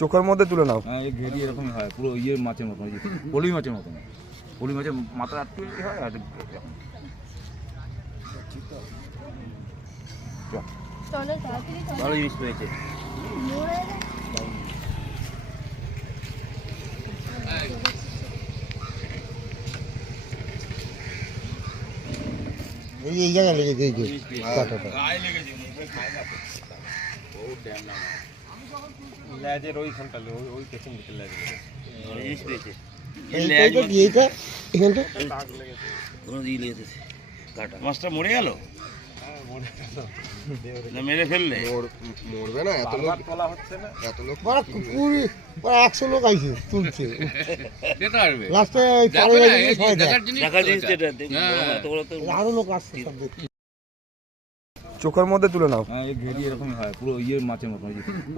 চোখের মধ্যে তুলে নাও। হ্যাঁ, এই ঘেরি এরকমই হয়, পুরো ইয়ে মাছের মতন, পলি মাছের মতন। পলি মাছের মাথা আটকে হয় আর ভালো জিনিস পেয়েছে। এই জায়গায় লেগেছে, এই যে কাঁটাটা। লেজের ওইখানটা, ওই পেছন দিকে লেজ লেগেছে। জিনিস পেয়েছে। এইটা এখানটা মাছটা মরে গেল না মেরে ফেললে? মরবে না, এত লোক তোলা হচ্ছে না। এত লোক 100 লোক আইছে তুলছে লাস্টে দেখার জিনিস যেটা আরো লোক আসছে সব দেখতে। চোখের মধ্যে তুলে নাও। হ্যাঁ, এই ঘেরি এরকমই হয়, পুরো ইয়ে মাছের মতন।